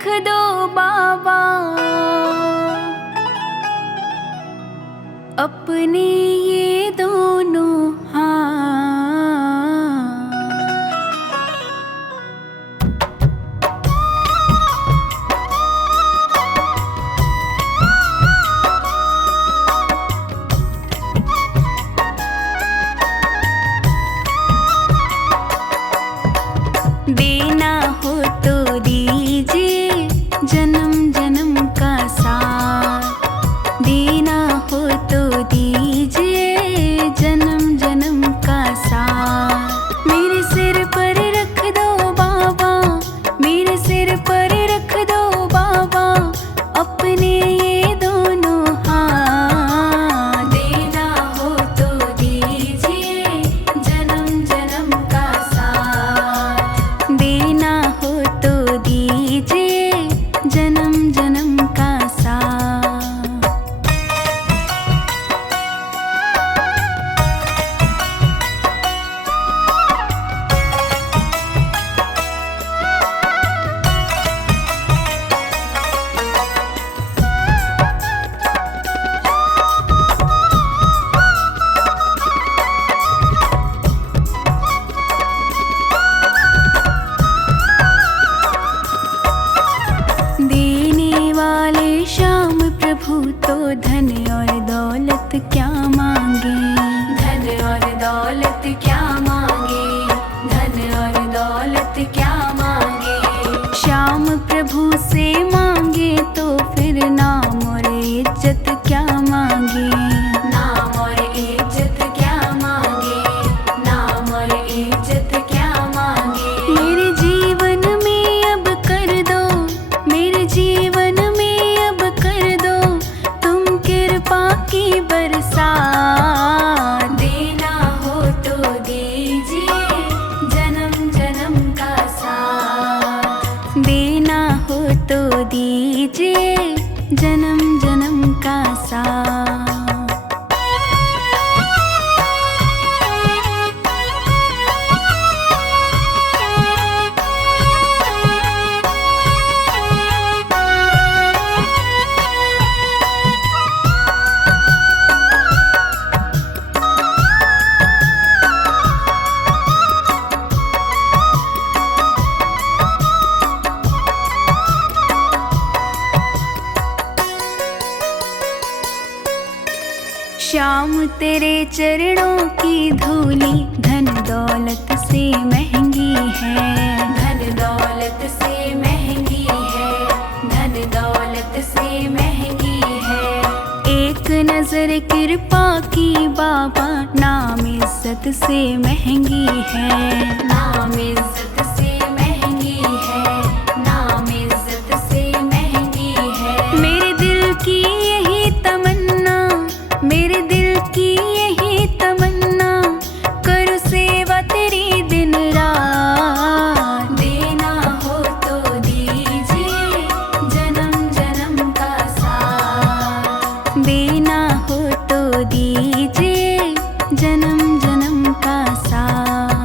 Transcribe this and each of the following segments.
रख दो बाबा अपने ये दोनों हाथ। देना हो तो दीजिए जन्म जन्म का साथ, देना हो तो दीजिए जन्म जन्म का साथ। मेरे सिर पर रख दो बाबा, मेरे सिर पर रख दो बाबा अपने ये दोनों हाथ। देना हो तो दीजिए जन्म जन्म का साथ, देना हो तो दीजिए जन्म जन्म का साथ। देने वाले श्याम प्रभु तो धन और दौलत क्या मांगे, धन और दौलत क्या मांगे, धन और दौलत क्या मांगे। श्याम प्रभु से मांगे तो फिर नाम और इज्जत क्या मांगे, नाम और इज्जत क्या मांगे, नाम और इज्जत क्या मांगे। मेरे जीवन में अब कर दो, मेरे जीवन में अब कर दो तुम कृपा की बरसात। देना हो तो दीजिए जन्म जन्म का साथ, देना हो तो दीजिए जन्म जन्म का साथ। श्याम तेरे चरणों की धूली धन दौलत से महंगी है, धन दौलत से महंगी है, धन दौलत से महंगी है। एक नजर कृपा की बाबा नाम इज्जत से महंगी है, नाम इज्जत से महंगी है, नाम इज्जत से महंगी है। मेरे दिल की यही तमन्ना, मेरे दिल की यही तमन्ना करो सेवा तेरी दिन रात। देना हो तो दीजिए जन्म जन्म का साथ, देना हो तो दीजिए जन्म जन्म का साथ।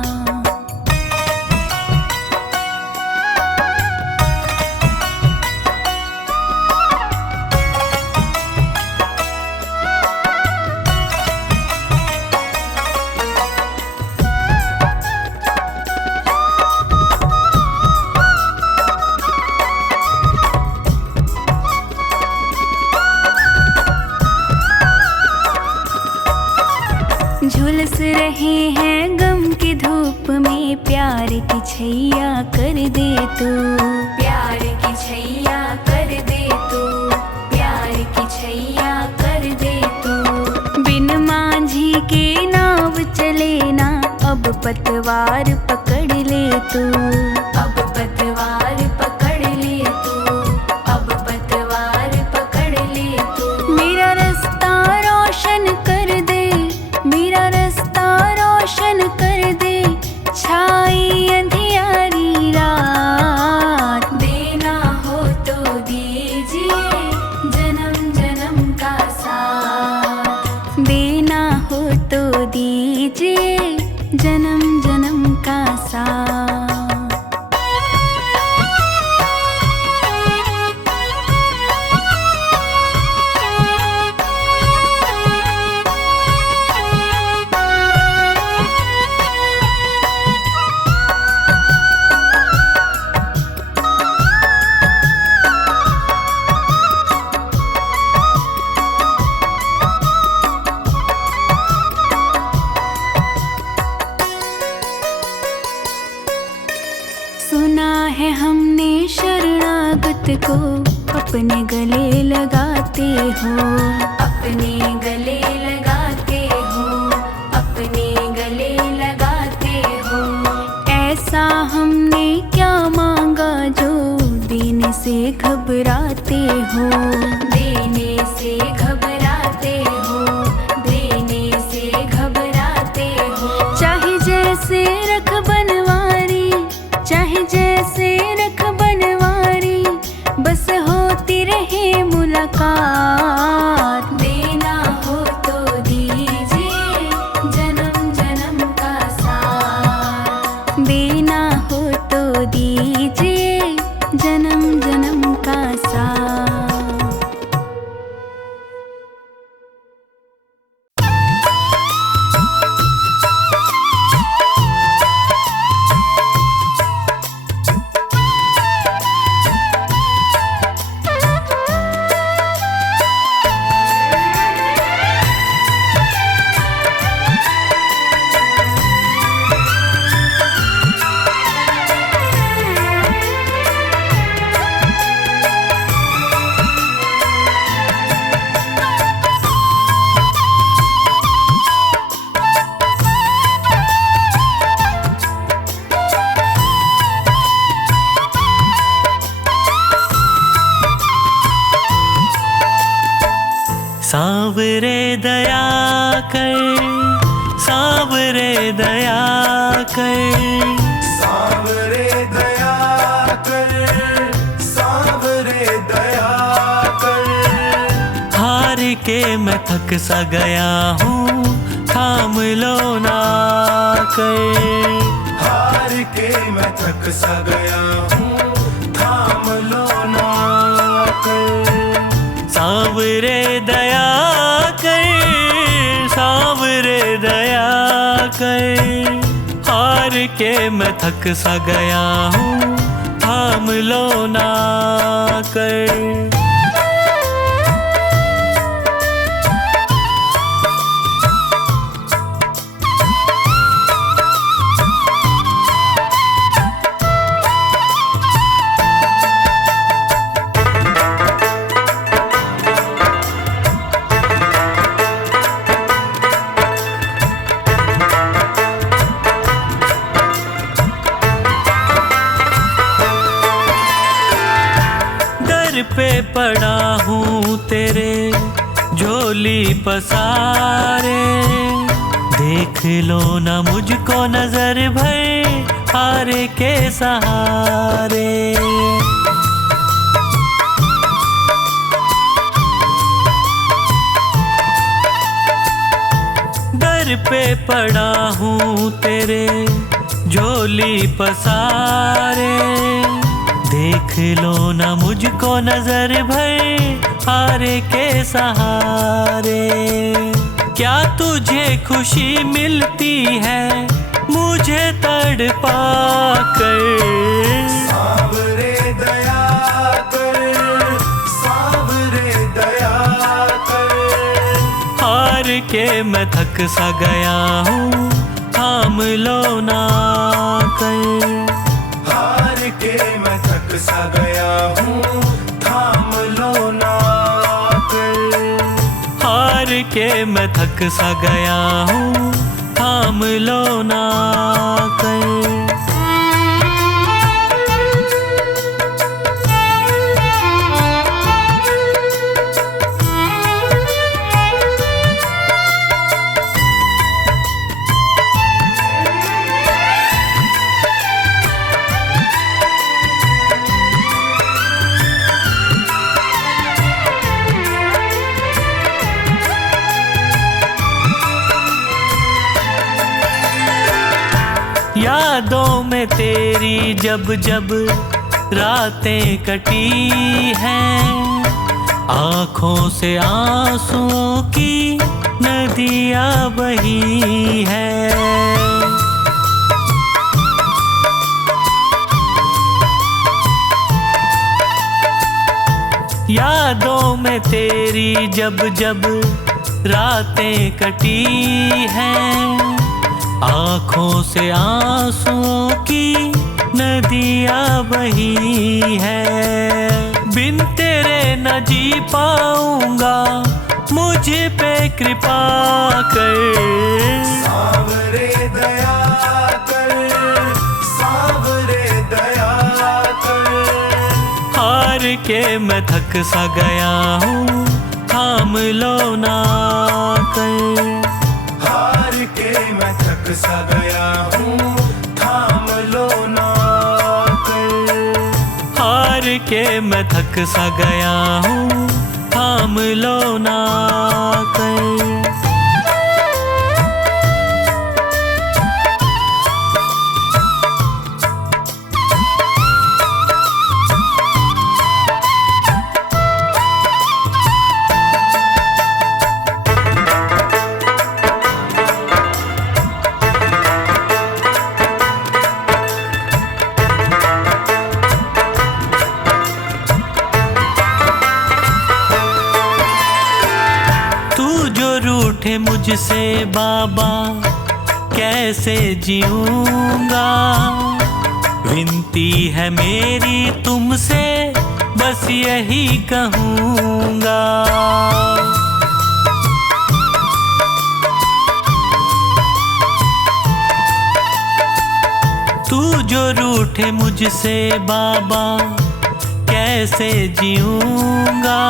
झुलस रहे हैं गम की धूप में, प्यार की छैया कर दे तू, प्यार की छैया कर दे तू, प्यार की छैया कर दे तू। बिन मांझी के नाव चले ना, अब पतवार पकड़ ले तू, अब पतवार पकड़ ले तू, अब पतवार पकड़ ले तू। मेरा रास्ता रोशन कर दे, मेरा रास्ता रोशन कर दे छाई अंधियारी रात। देना हो तो दीजिए जन्म जन्म का साथ, देना हो तो दीजिए जन्म जन्म का साथ। रात को अपने गले लगाते हो, अपने गले लगाते हो, अपने गले लगाते हो। ऐसा हमने क्या मांगा जो देने से घबराते हो, देने से घबराते हो, देने से घबराते हो। चाहे जैसे रख बनवारी, चाहे जैसे रख बनवारी, बस होती रहे मुलाकात। देना हो तो दीजिए जन्म जन्म का साथ, देना हो तो दीजिए जन्म जन्म का साथ। सांवरे दया कर, सांवरे दया कर, सांवरे दया कर, सांवरे दया कर। हार के मैं थक सा गया हूँ, थाम लो ना कर। हार के मैं थक सा गया हूँ, थाम लो ना कर। सांवरे दया कर, सांवरे दया कर। हार के मैं थक सा गया हूँ, थाम लो ना कर। पे पड़ा हूँ तेरे झोली पसारे, देख लो ना मुझको नजर भर हार के सहारे। दर पे पड़ा हूँ तेरे झोली पसारे, देख लो ना मुझको नजर भर हारे के सहारे। क्या तुझे खुशी मिलती है मुझे तड़पा कर? सांवरे दया कर, सांवरे दया कर। हार के मैं थक सा गया हूँ, थाम लो ना कर। हार के मैं थक सा गया हूँ, थाम लो ना कर। हार के मैं थक सा गया हूँ, थाम लो ना कर। यादों में तेरी जब जब रातें कटी हैं, आँखों से आंसुओं की नदियाँ बही हैं। यादों में तेरी जब जब रातें कटी हैं, आँखों से आंसुओं की नदियाँ बही हैं। बिन तेरे न जी पाऊंगा, मुझ पे कृपा कर। सांवरे दया कर, सांवरे दया कर। हार के मैं थक सा गया हूँ, थाम लो ना कर। हार के मैं थक सा गया हूँ, थाम लो ना कर। हार के मैं थक सा गया हूँ, थाम लो ना कर। रूठे मुझसे बाबा, कैसे जीऊंगा। विनती है मेरी तुमसे, बस यही कहूँगा। तू जो रूठे मुझसे बाबा, कैसे जीऊंगा।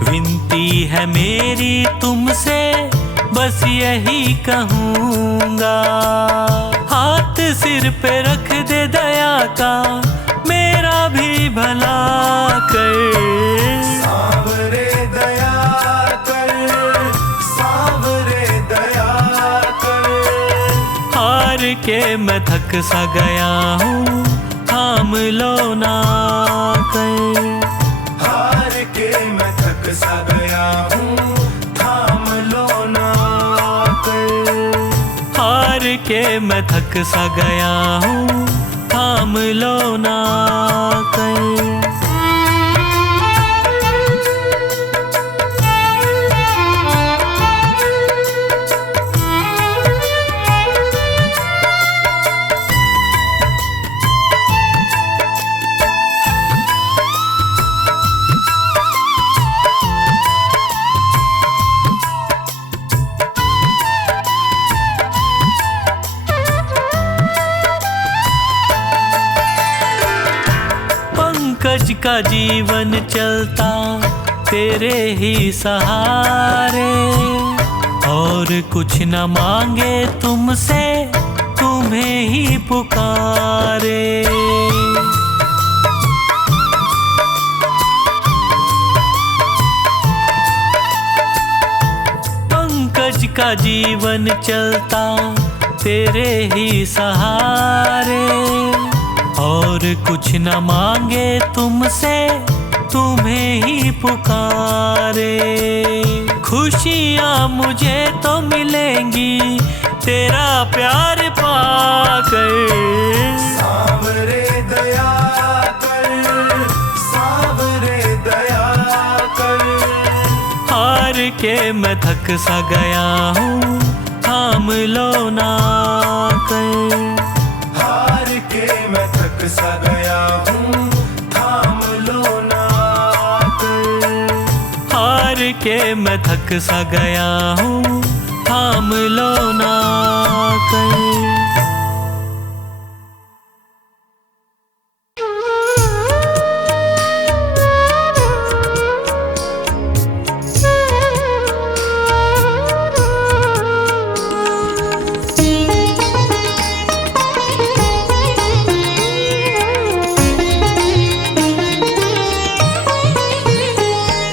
विनती है मेरी तुमसे, बस यही कहूँगा। हाथ सिर पे रख दे दया का, मेरा भी भला कर। सांवरे दया कर, सांवरे दया कर। हार के मैं थक सा गया हूँ, थाम लो ना कर। हार के मैं थक सा गया हूँ, थाम लो ना कर। हार के मैं थक सा गया हूँ, थाम लो ना कर। पंकज का जीवन चलता तेरे ही सहारे, और कुछ न मांगे तुमसे, तुम्हें ही पुकारे। पंकज का जीवन चलता तेरे ही सहारे, और कुछ न मांगे तुमसे, तुम्हें ही पुकारे। खुशियाँ मुझे तो मिलेंगी तेरा प्यार पाकर। सांवरे दया कर, सांवरे दया कर। हार के मैं थक सा गया हूँ, थाम लो ना कर। हार के मैं थक सा गया हूँ, थाम लो ना कर। हार के मैं थक सा गया हूँ, थाम लो ना कर।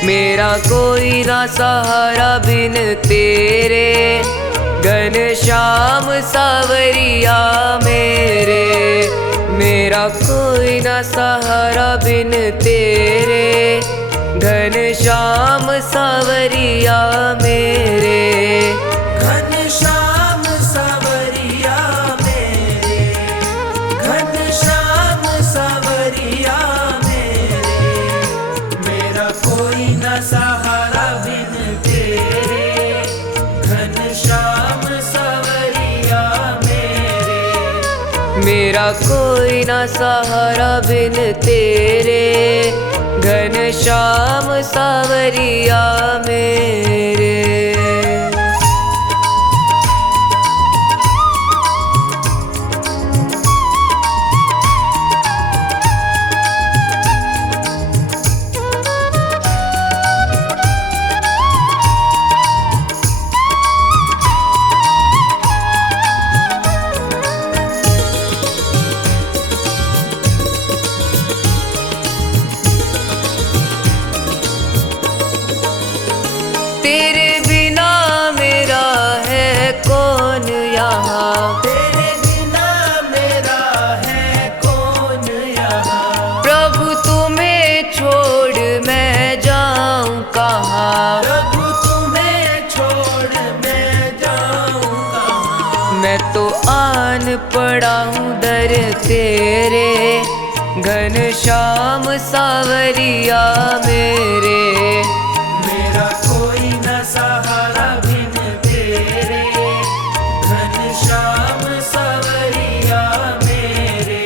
मेरा कोई ना सहारा बिन तेरे, घनश्याम सावरिया मेरे। मेरा कोई ना सहारा बिन तेरे, घनश्याम सावरिया मेरे। घनश्याम सावरिया मेरे, घनश्याम सावरिया मेरे। मेरा कोई न सहारा बिन तेरे, घनश्याम सावरिया मेरे। मेरा कोई ना सहारा बिन तेरे, घनश्याम सावरिया मेरे। तेरे बिना मेरा है कौन यहाँ, तेरे बिना मेरा है कौन यहाँ। प्रभु तुम्हें छोड़ मैं जाऊँ कहाँ, प्रभु तुम्हें छोड़ मैं जाऊँ कहाँ। मैं तो आन पड़ा हूँ दर तेरे, घनश्याम सावरिया मेरे। मेरा कोई न सहारा बिन तेरे, घनश्याम सावरिया मेरे।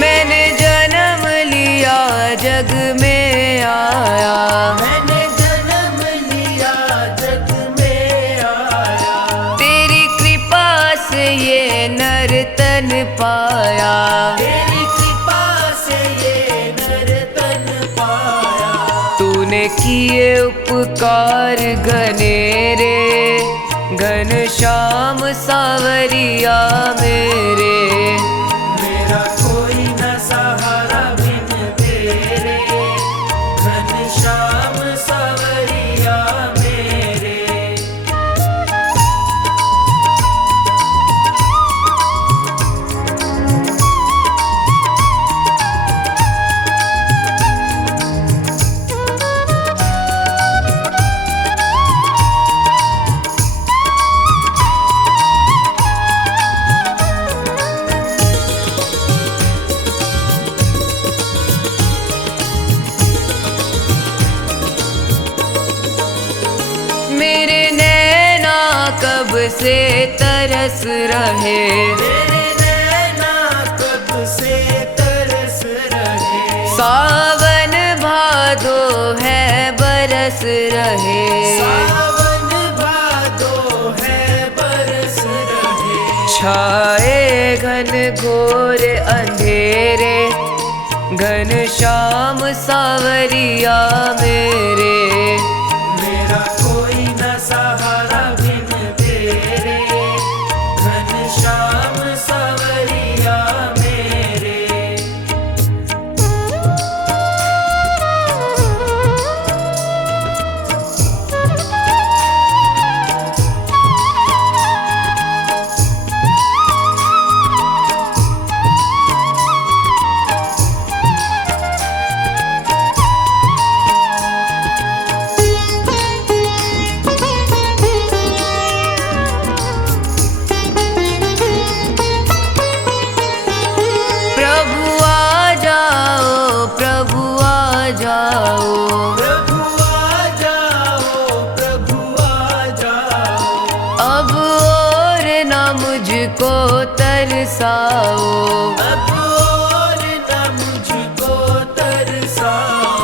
मैंने जन्म लिया जग में आया, मैंने जन्म लिया जग में आया। तेरी कृपा से ये नर तन पाया। तेरी कृपा से ये नर तन पाया। तूने किए उपकार घनेरे, घनश्याम सावरिया मेरे। मेरा कोई न सहारा बिन तेरे, घनश्याम सावरिया मेरे। मेरे नैना कब से तरस रहे, तेरे नैना कब से तरस रहे। सावन भादो है बरस रहे। सावन भादो है बरस रहे। छाए घन घोर अंधेरे, घनश्याम सावरिया मेरे। मेरा कोई न सहारा बिन तेरे, घनश्याम सावरिया मेरे। मुझको तरसाओ, अब और न मुझको तरसाओ।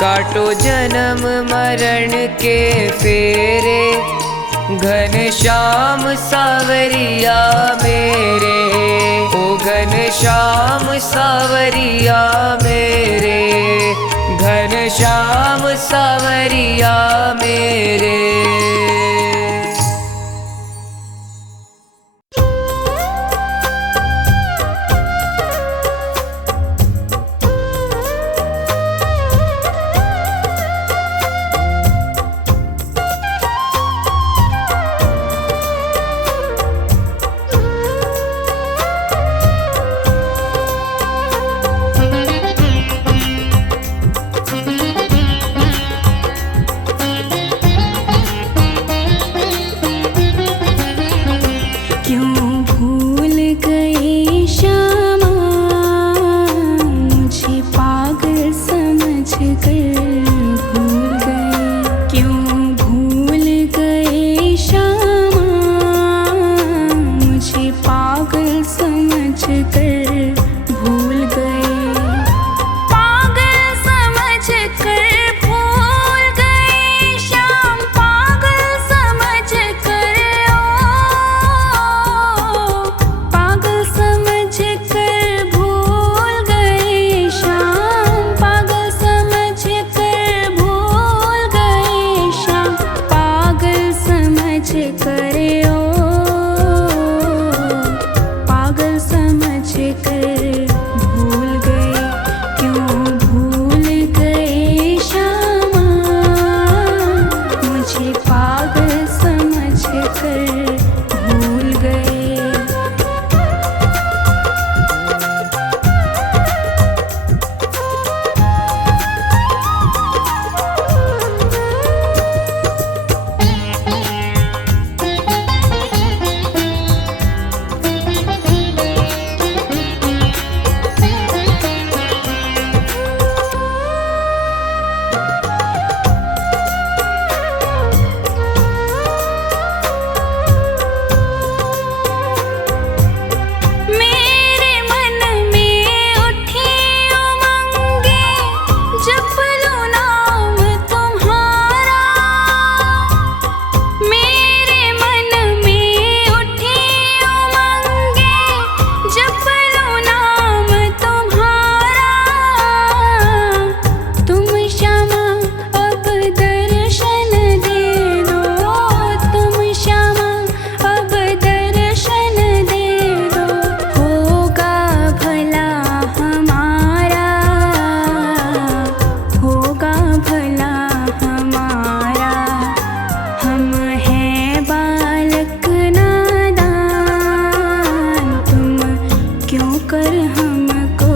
काटो जन्म मरण के फेरे, घनश्याम सावरिया मेरे। ओ घनश्याम सावरिया मेरे, घनश्याम सावरिया मेरे। समझ कर भूल गए, क्यों भूल गए श्यामा, मुझे पागल समझ कर भूल गए, पागल समझ कर भूल गए श्याम, पागल समझ कर ओ, पागल समझ कर भूल गए श्याम, पागल समझ कर भूल गए श्याम, पागल समझ कर ओ, पागल समझ कर भूल गए, क्यों भूल गए श्यामा, मुझे पागल समझ कर भूल गए। मेरे मन में उठी उमंगे, जप लूं नाम तुम्हारा, मेरे मन में उठी उमंगे, जप लूं नाम तुम्हारा, तुम श्यामा अब दर्शन दे दो, तुम श्यामा अब दर्शन दे दो, होगा भला हमारा, होगा भला हमारा, हम हैं बालक नादान, तुम क्यों कर हमको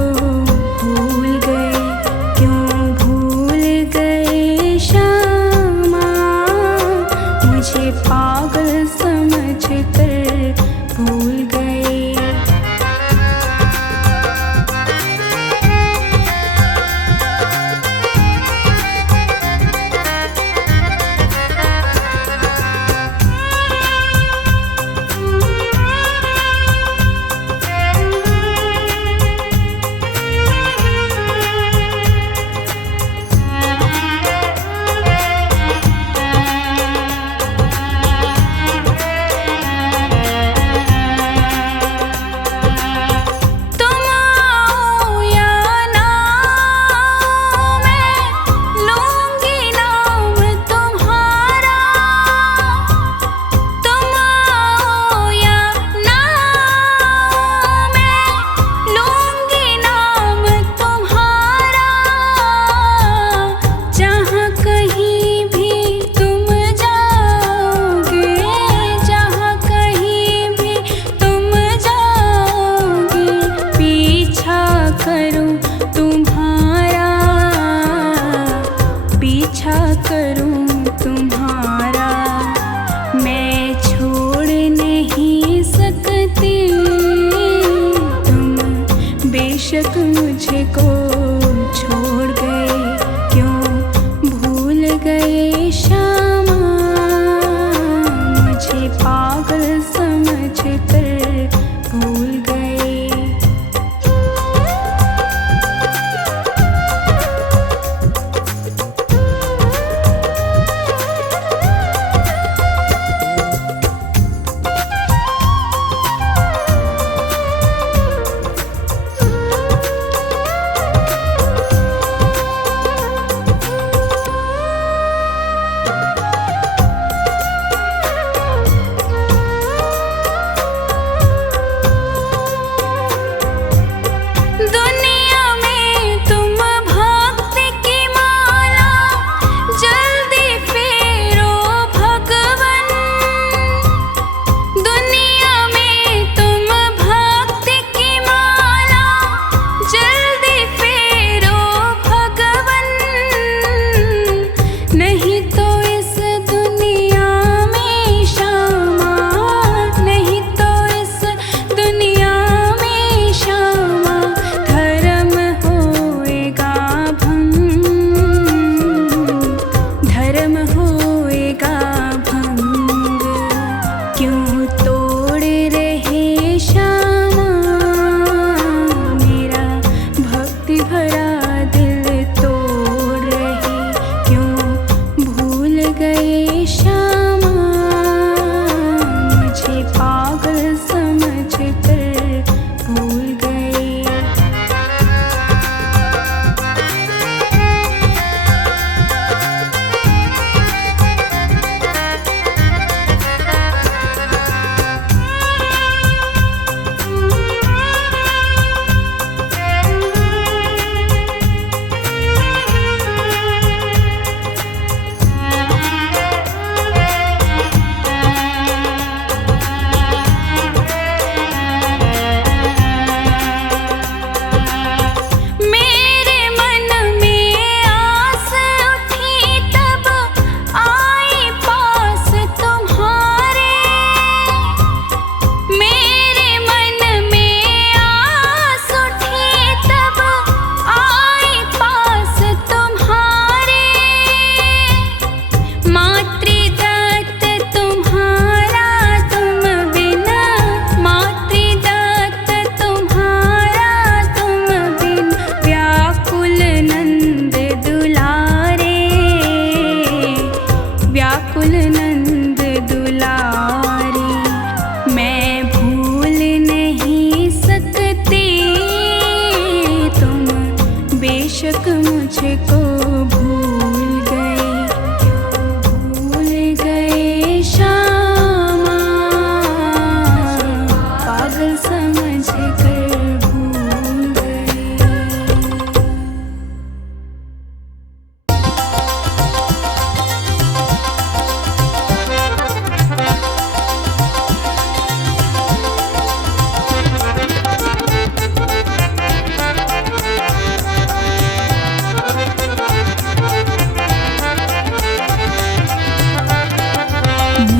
भूल गए, क्यों भूल गए श्यामा, मुझे पागल समझ कर भूल गए। तुम आओ या ना आओ, मैं लूंगी नाम तुम्हारा, तुम आओ या ना आओ, मैं लूंगी नाम तुम्हारा, जहाँ कहीं भी तुम जाओगे, जहाँ कहीं भी तुम जाओगे, पीछा करूं तुम्हारा, पीछा करूं तुम्हारा, मैं छोड़ नहीं सकती, तुम बेशक मुझको छोड़ गए, क्यों भूल गए श्यामा, मुझे पागल समझ कर भूल गए।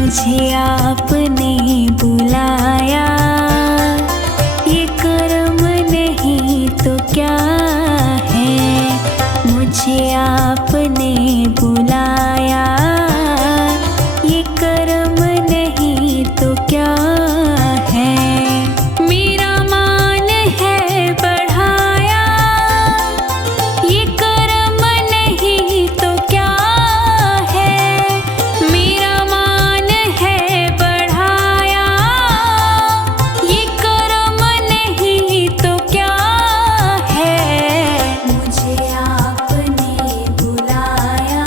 मुझे आपने बुलाया, ये कर्म नहीं तो क्या है। मुझे आपने बुलाया, ये कर्म नहीं तो क्या है। मेरा मान है बढ़ाया, ये कर्म नहीं तो क्या है। मेरा मान है बढ़ाया, ये कर्म नहीं तो क्या है। मुझे आपने बुलाया,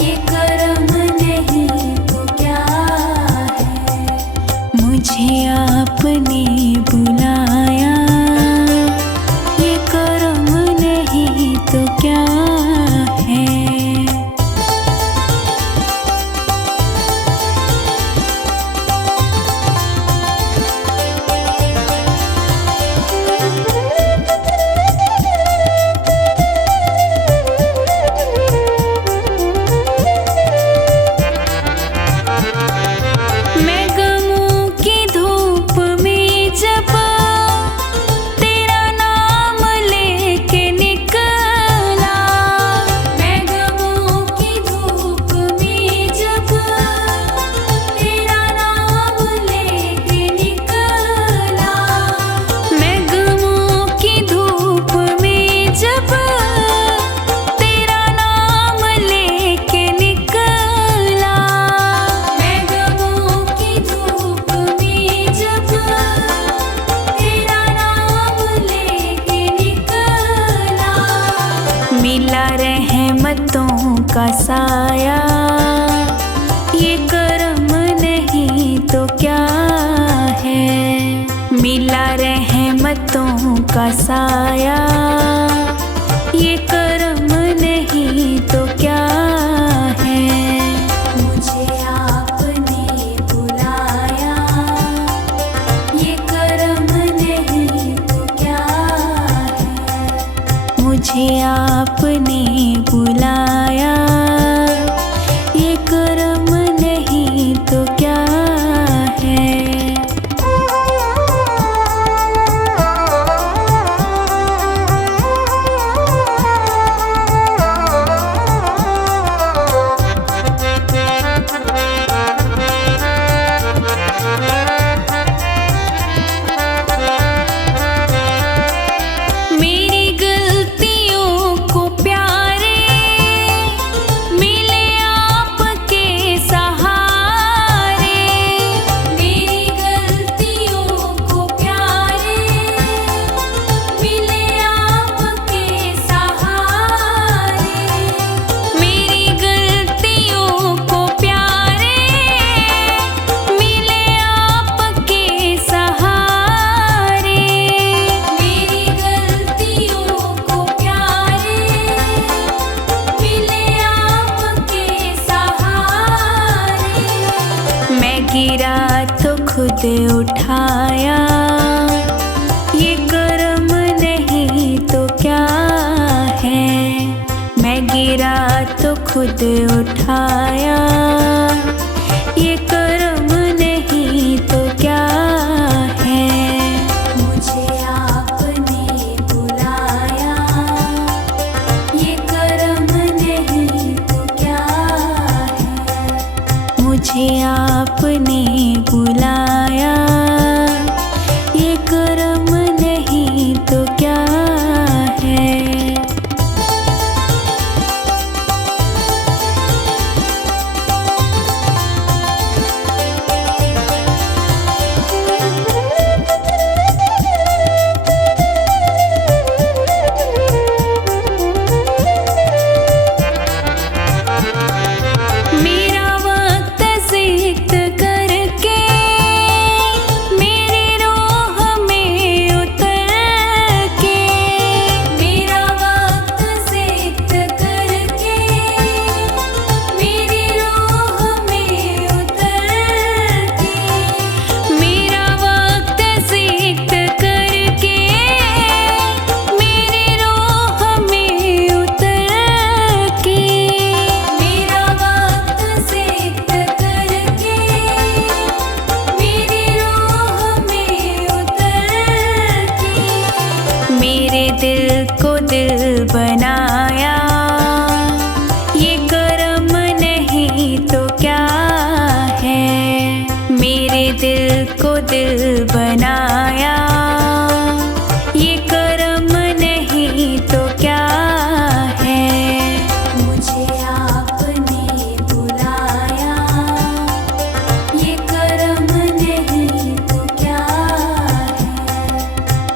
ये कर्म नहीं तो क्या है। मुझे आपने बुलाया, ये कर्म नहीं तो क्या है। मैं गमों की धूप में जब तेरा नाम लेके निकला, मैं गमों की धूप में जब तेरा नाम लेके निकला। मैं गमों की धूप में जब तेरा नाम लेके निकला। मैं गमों की धूप में जब तेरा नाम लेके निकला। मिला रहमतों का साया, ये कर्म नहीं तो क्या है। मिला रहमतों का साया, ये कर्म नहीं तो क्या है। मुझे आपने बुलाया, ये कर्म नहीं तो क्या है। मुझे आपने बुलाया, ये कर्म नहीं तो क्या है। मेरी गलतियों को प्यारे मिले आपके सहारे। मेरी गलतियों को प्यारे मिले आपके सहारे। मेरी गलतियों को प्यारे मिले आपके सहारे। मेरी गलतियों को प्यारे मिले आपके सहारे। मैं गिरा तो खुद उठाया, ये कर्म नहीं तो क्या है। मैं गिरा तो खुद उठाया, ये कर्म नहीं तो क्या है। मुझे आपने बुलाया, ये कर्म नहीं तो क्या है। मुझे आपने बुलाया, ये कर्म नहीं तो क्या है। दिल बनाया। ये कर्म नहीं तो क्या है, मुझे आपने बुलाया। ये कर्म नहीं तो क्या है,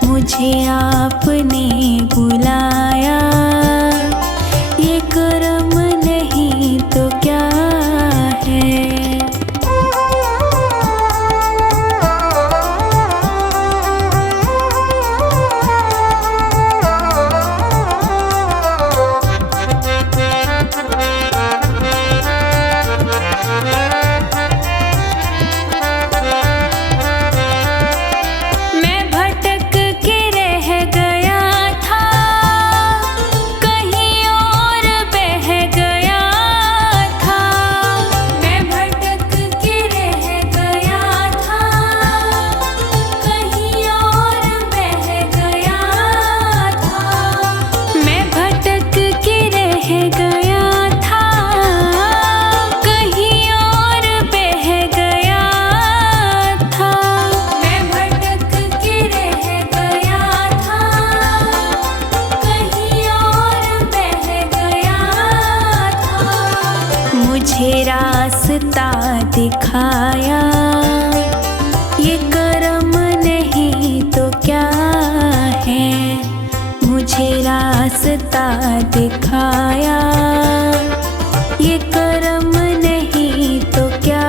मुझे आपने बुलाया। ये कर्म नहीं तो क्या है। मैं भटक के रह गया था, कहीं और बह गया था। मैं भटक के रह गया था, कहीं और बह गया था। मैं भटक के रह गया था, कहीं और बह गया था। मैं भटक के रह गया था, कहीं और बह गया था। मुझे रास्ता दिखाया। ये कर्म नहीं तो क्या है, मुझे रास्ता दिखाया। ये कर्म नहीं तो क्या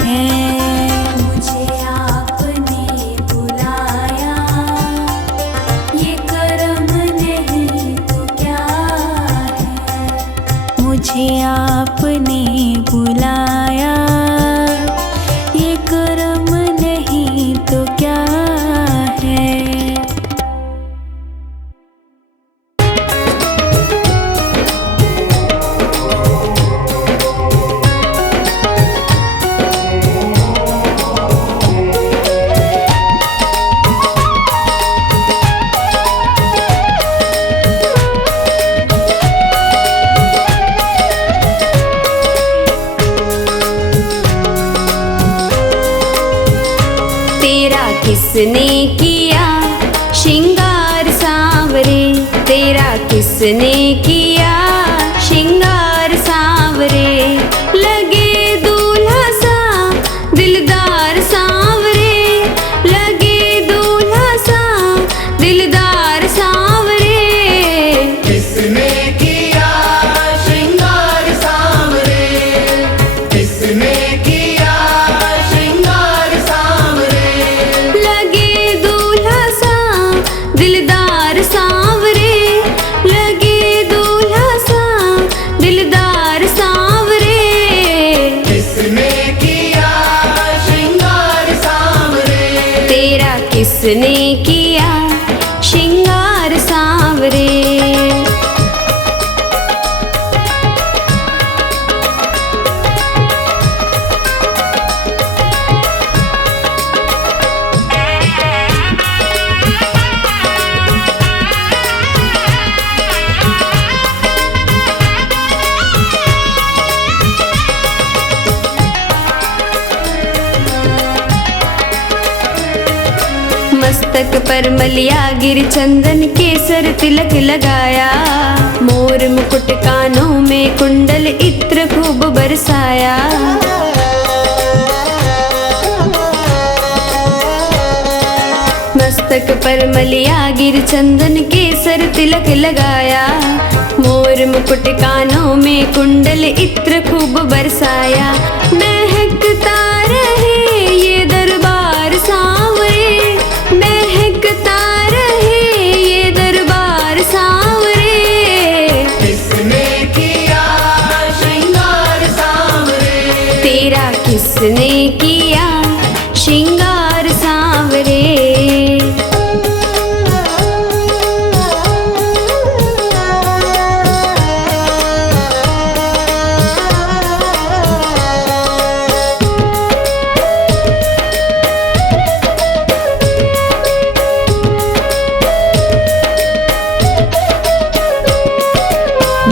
है, मुझे आपने बुलाया। ये कर्म नहीं तो क्या है, मुझे आपने बुलाया। ये कर्म नहीं तो क्या है। तेरा किसने किया श्रृंगार सांवरे, तेरा किसने किया श्रृंगार सांवरे। लगे दूल्हा सा दिलदार सांवरे, लगे दूल्हा सा दिलदार सांवरे। किसने किया श्रृंगार सांवरे, किसने किया श्रृंगार सांवरे। लगे दूल्हा सा दिलदार सांवरे, लगे दूल्हा सा दिलदार सांवरे। किसने किया श्रृंगार सांवरे, तेरा किसने किया श्रृंगार सांवरे। मस्तक पर मलिया गिर चंदन केसर तिलक लगाया। मोर मुकुट कानों में कुंडल इत्र खूब बरसाया। मस्तक पर मलिया गिर चंदन केसर तिलक लगाया। मोर मुकुट कानों में कुंडल इत्र खूब बरसाया। महकता रहे ये दरबार सांवरे, महकता रहे ये दरबार सांवरे। किसने किया श्रृंगार सांवरे, तेरा किसने किया श्रृंगार सांवरे।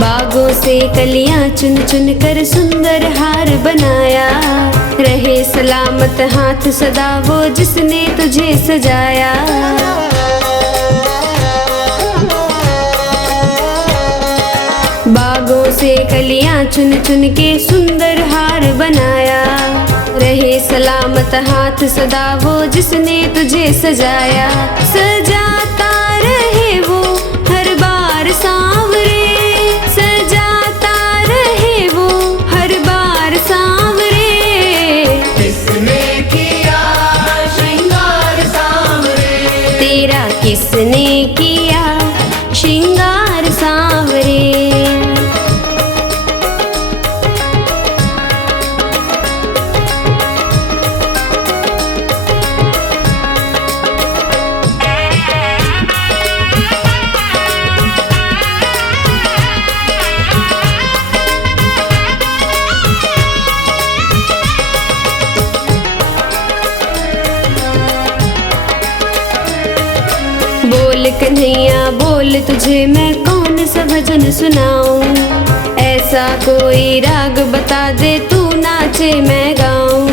बागों से कलियां चुन चुन कर सुंदर हार बनाया, रहे सलामत हाथ सदा वो जिसने तुझे सजाया। बागों से कलियां चुन चुन के सुंदर हार बनाया, रहे सलामत हाथ सदा वो जिसने तुझे सजाया। सजाता रहे वो हर बार सांवरे, सजाता रहे वो हर बार सांवरे। किसने किया श्रृंगार सांवरे, तेरा किसने किया श्रृंगार सांवरे। बोल कन्हैया बोल तुझे मैं कौन सा भजन सुनाऊं, ऐसा कोई राग बता दे तू नाचे मैं गाऊं।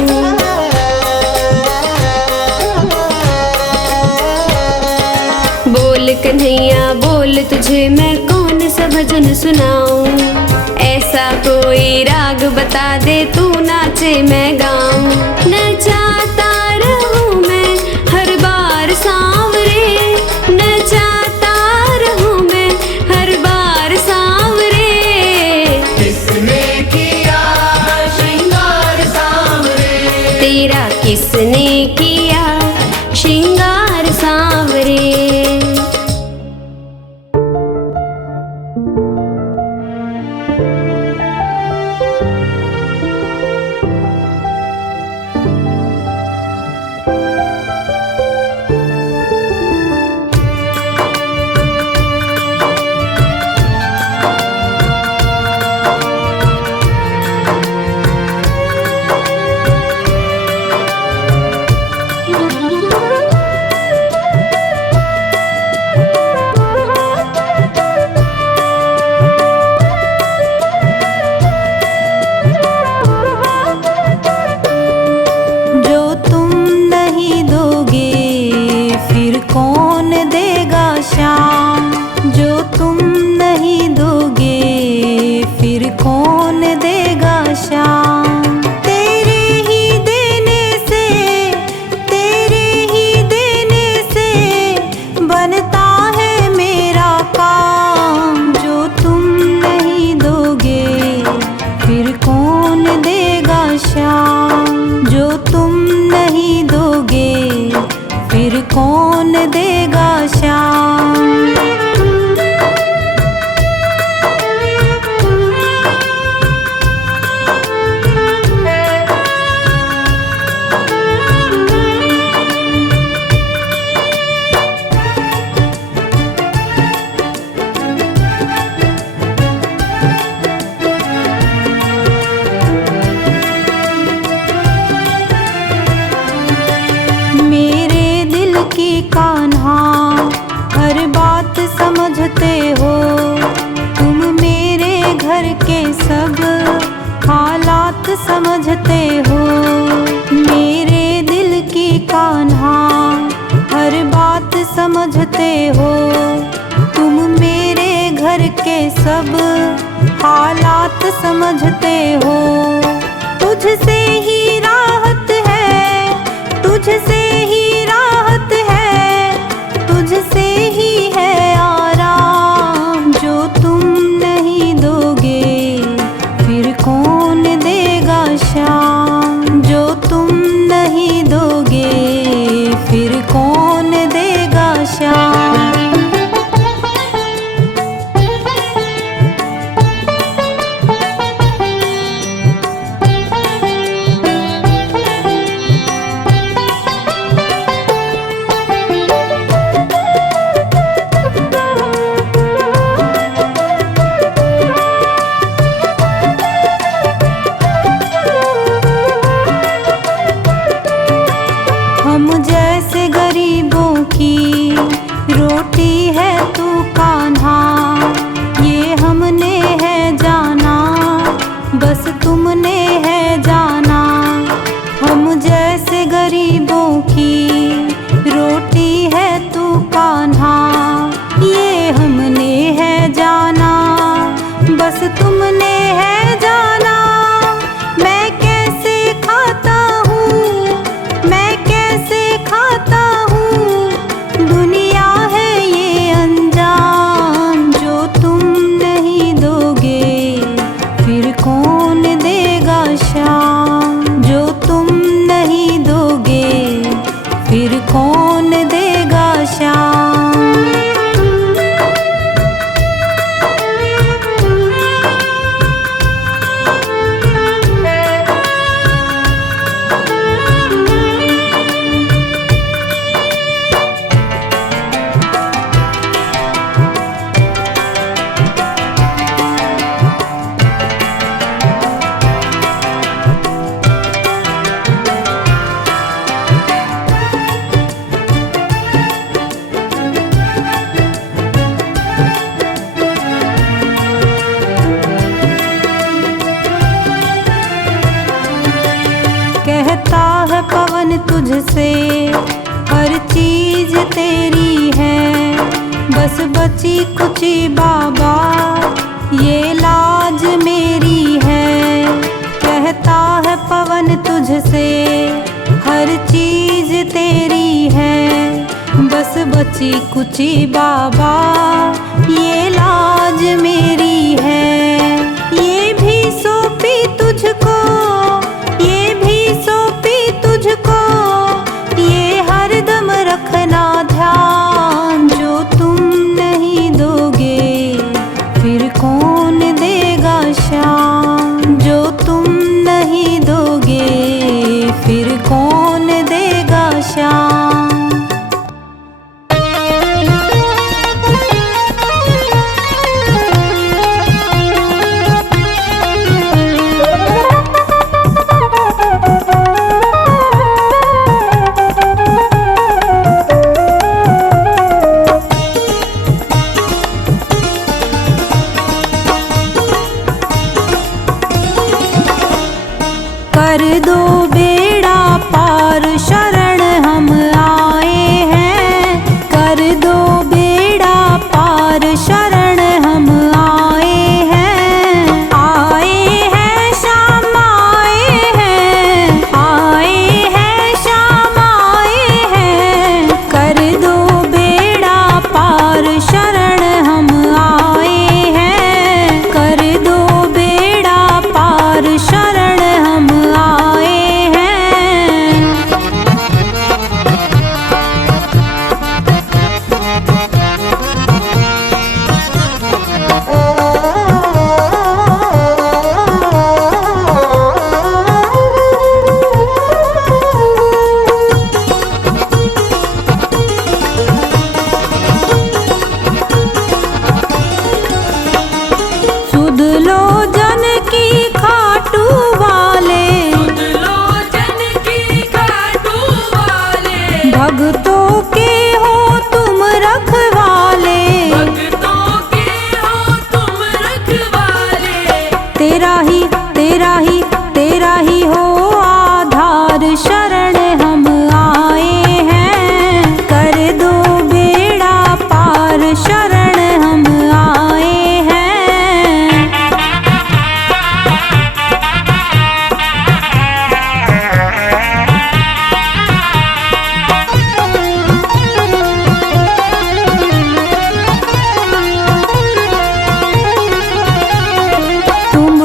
बोल कन्हैया बोल तुझे मैं कौन सा भजन सुनाऊं, ऐसा कोई राग बता दे तू नाचे मैं गाऊं। नचाता रहूं मैं हर बार सांवरे, नचाता रहूं मैं हर बार सांवरे। किसने किया श्रृंगार सांवरे, तेरा किसने किया श्रृंगार सांवरे। कौन देगा श्याम। कान्हा हर बात समझते हो, तुम मेरे घर के सब हालात समझते हो। मेरे दिल की कान्हा हर बात समझते हो, तुम मेरे घर के सब हालात समझते हो। तुझसे ही राहत है, तुझसे ही राहत है, तुझसे ही है आराम। जो तुम नहीं दोगे फिर कौन देगा श्याम। जो तुम नहीं दोगे फिर कौन देगा श्याम। तुमने है जाना, मैं कैसे खाता हूँ, मैं कैसे खाता हूँ। दुनिया है ये अनजान, जो तुम नहीं दोगे फिर कौन देगा शाम। जो तुम नहीं दोगे फिर कौन देगा शाम। कहता है पवन तुझसे हर चीज तेरी है, बस बची कुची बाबा ये लाज मेरी है। कहता है पवन तुझसे हर चीज तेरी है, बस बची कुची बाबा ये लाज मेरी है। ये भी सौंपी तुझको, ये भी सौंपी तुझको, ये हरदम रखना ध्यान। जो तुम नहीं दोगे फिर कौन देगा शाम। जो तुम नहीं दोगे फिर कौन देगा शाम। कर दो बेड़ा पार शरण हम आए हैं। कर दो बेड़ा पार शरण हम आए हैं। आए हैं श्याम आए हैं, आए हैं श्याम आए हैं। कर दो बेड़ा पार शरण हम आए हैं। कर दो बेड़ा पार शरण हम आए हैं। सुध लो जन की खाटू वाले, भक्तों के हो तुम रखवाले। तेरा ही तेरा ही तेरा ही हो आधार शरण हम आए हैं। कर दो बेड़ा पार शरण हम आए हैं। तुम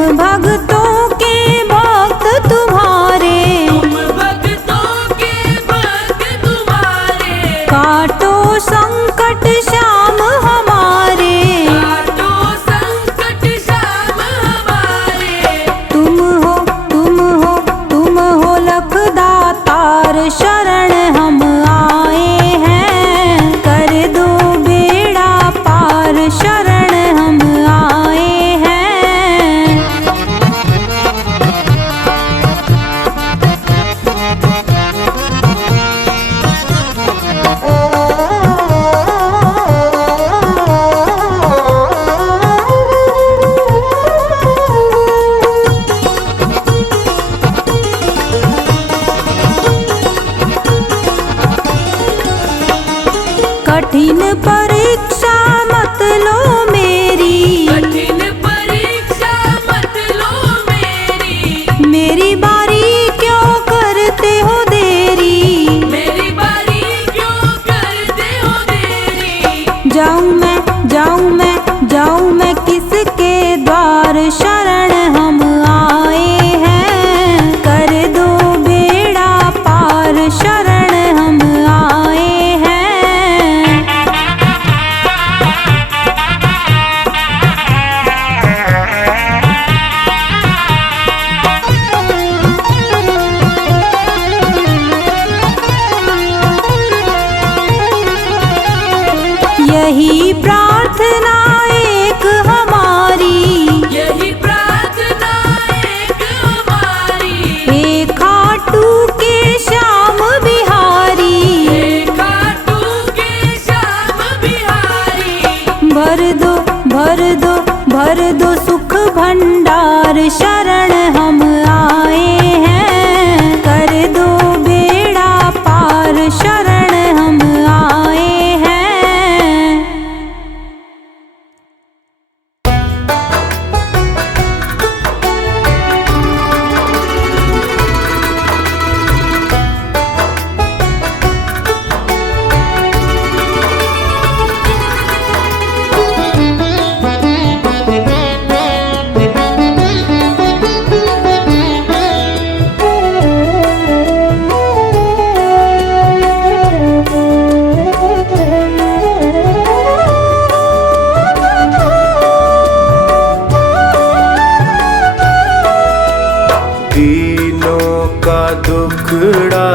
दीनों का दुखड़ा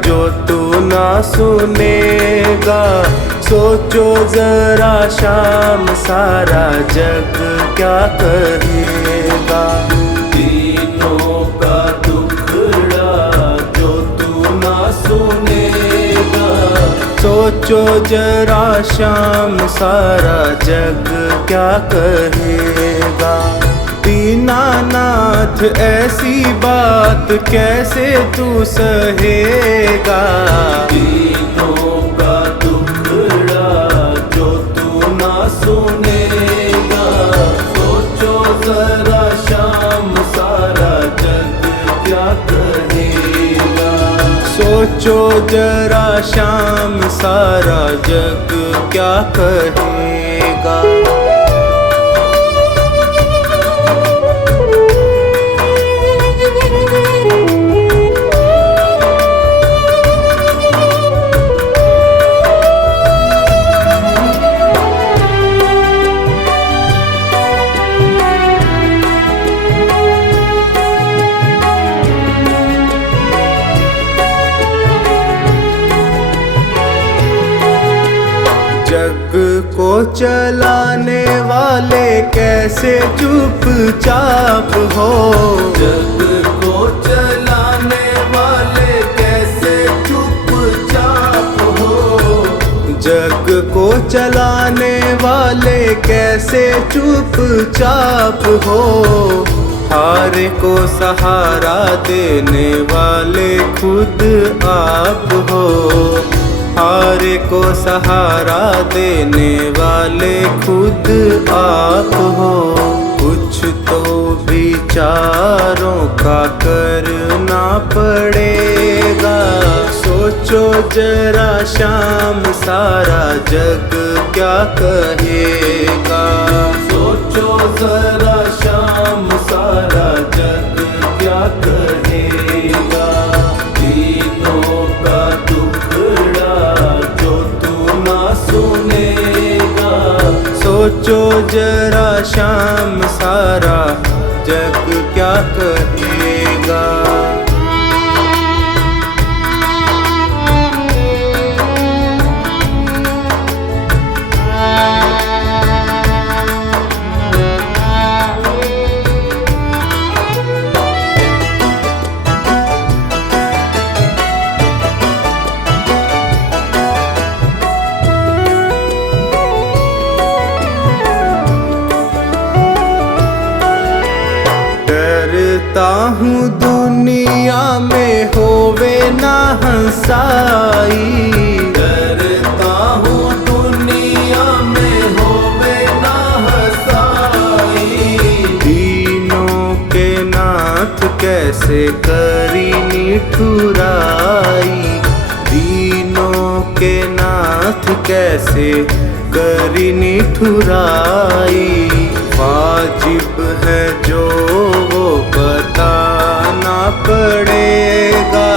जो तू ना सुनेगा, सोचो जरा शाम सारा जग क्या कहेगा। दीनों का दुखड़ा जो तू ना सुनेगा, सोचो जरा शाम सारा जग क्या कहेगा। दीनानाथ ऐसी बात कैसे तू सहेगा। दीनों का दुखड़ा जो तू ना सुनेगा, सोचो जरा शाम सारा जग क्या कहेगा। सोचो जरा शाम सारा जग क्या कहेगा। जग को चलाने वाले कैसे चुपचाप हो। जग को चलाने वाले कैसे चुपचाप हो। जग को चलाने वाले कैसे चुपचाप हो। हारे को सहारा देने वाले खुद आप हो। हारे को सहारा देने वाले खुद आप हो। कुछ तो विचारों का करना पड़ेगा। सोचो जरा शाम सारा जग क्या कहेगा। सोचो जरा शाम सारा जग क्या कहेगा। दीनों का दुखड़ा जो तू ना सुनेगा, सोचो जरा शाम सारा जग क्या कहेगा। डरता हूँ दुनिया में होवे ना हंसाई। डरता हूँ दुनिया में होवे ना हंसाई। दीनों के नाथ कैसे करी निठुराई। दीनों के नाथ कैसे करी निठुराई। वाजिब है जो वो बताना पड़ेगा।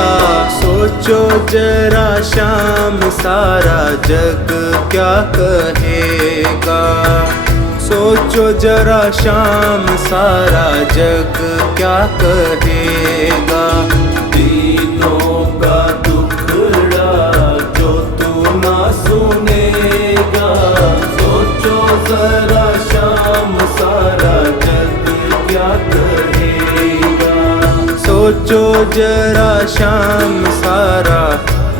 सोचो जरा शाम सारा जग क्या कहेगा। सोचो जरा शाम सारा जग क्या कहेगा। दीनों का दुखड़ा जो तू ना सुनेगा, सोचो जरा शाम सारा जग क्या कहेगा। सोचो जरा शाम सारा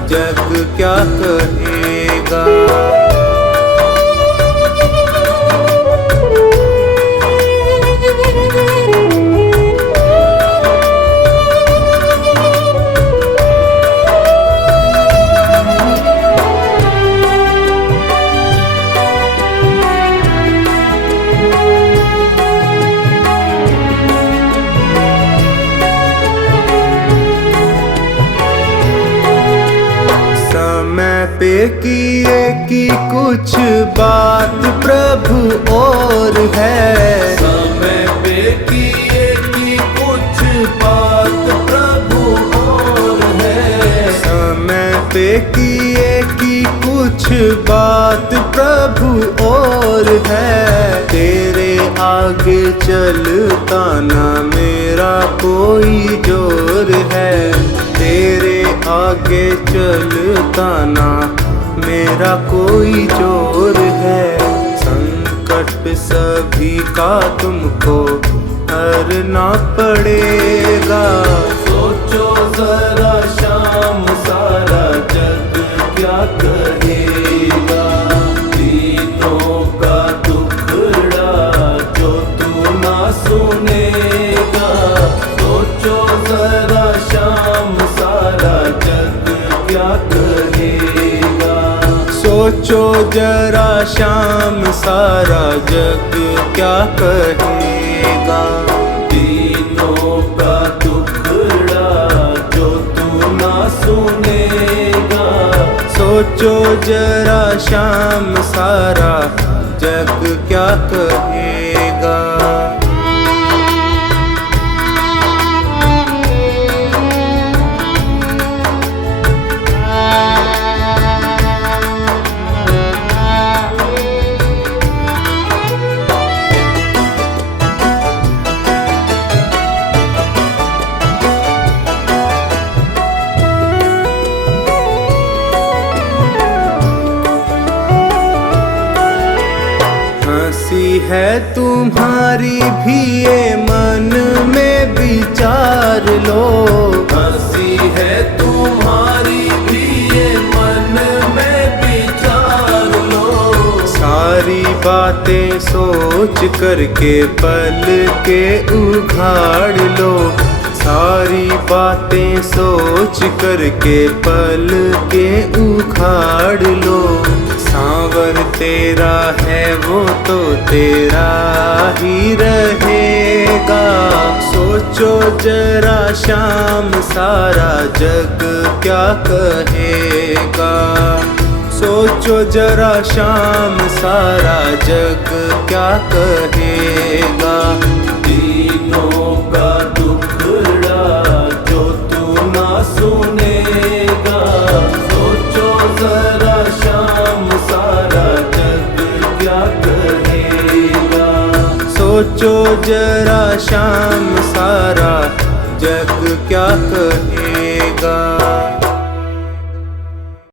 जग क्या कहेगा। पे किए की कुछ बात प्रभु और है। समय पे किए की कुछ बात प्रभु और है। समय पे किए की कुछ बात प्रभु और है। तेरे आगे चलता ना मेरा कोई जोर है, तेरे आगे चलता ना मेरा कोई जोर है। संकट सभी का तुमको हरना पड़ेगा, सोचो जरा शाम सारा जग क्या कहेगा। दीनों का दुखड़ा जो तू ना सुनेगा, सोचो जरा शाम सारा जग क्या कहेगा। सोचो जरा शाम सारा जग क्या कहेगा। दीनों का दुखड़ा जो तू ना सुनेगा, सोचो जरा शाम सारा जग क्या कहेगा। हंसी है तुम्हारी भी ये मन में विचार लो, हंसी है तुम्हारी भी ये मन में विचार लो। सारी बातें सोच करके पल के उघाड़ लो, सारी बातें सोच करके पल के उखाड़ लो। सांवर तेरा है वो तो तेरा ही रहेगा, सोचो जरा शाम सारा जग क्या कहेगा। सोचो जरा शाम सारा जग क्या कहेगा। दीनों का दुखड़ा जो तू ना सुनेगा, सोचो जरा शाम सारा जग क्या कहेगा। सोचो जरा शाम सारा जग क्या कहेगा।